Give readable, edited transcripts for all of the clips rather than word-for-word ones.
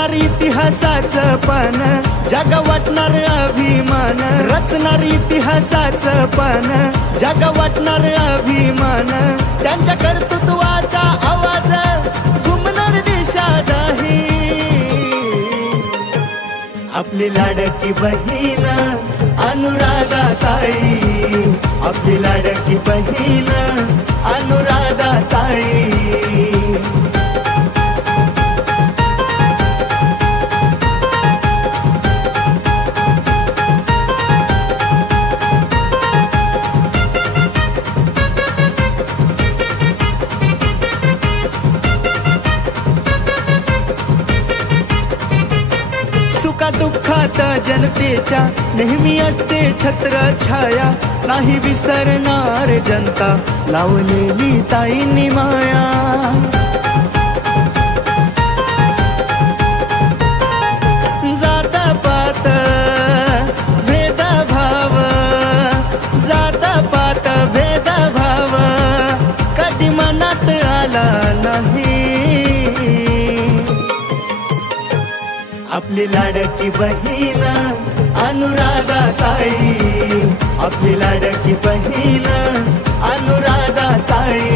रचणार इतिहासाचं पान, जग वाटणार अभिमान, रचणार इतिहासाचं पान, जग वाटणार अभिमान, त्यांच्या कर्तृत्वाचा आवाज घुमणार देशातही। आपली लाडकी बहीण अनुराधाताई, आपली लाडकी बहीण अनुराधाताई। दुःखात जनतेच्या नेहमी असते छत्र छाया, नाही विसरणार जनता लावलेली ताईंनी माया। जात पात भेदभाव, जात पात भेदभाव कधी मनात आला नाही। आपली लाडकी बहीण अनुराधाताई, आपली लाडकी बहीण अनुराधाताई।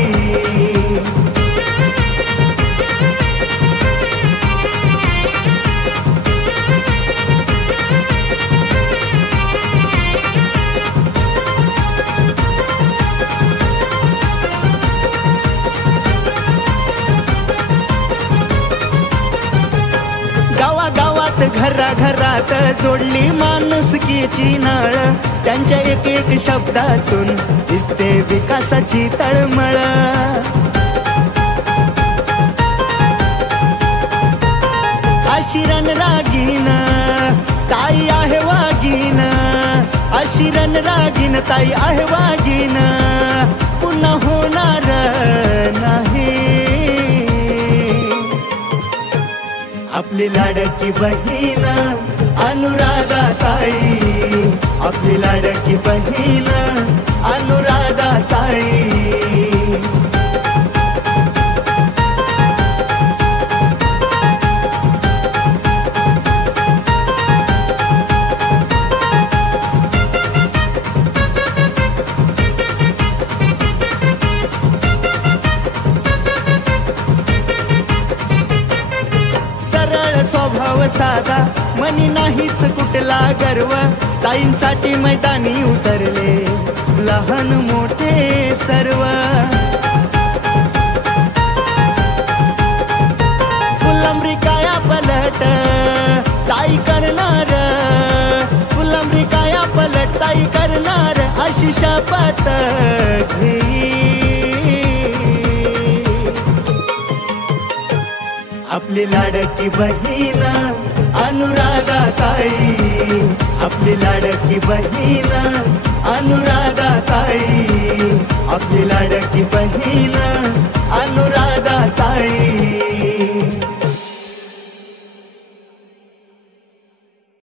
घराघरात जोडली माणुसकीची नाळ, त्यांच्या एक एक शब्दातून दिसते विकासाची तळमळ। अशी रणरागीण ताई आहे वागीन, अशी रणरागीण ताई आहे वागीन, पुन्हा होणार नाही। आपली लाडकी बहीण अनुराधाताई, आपली लाडकी बहीण अनुराधाताई। स्वभाव साधा मनी नाहीच कुठला गर्व, ताईंसाठी मैदानी उतरले लहान मोठे सर्व। फुलंब्री काया पलट ताई करणार, फुलंब्री काया पलट ताई करणार, अशी शपथ घेई। आपली लाडकी बहीण अनुराधाताई, आपली लाडकी बहीण अनुराधाताई, आपली लाडकी बहीण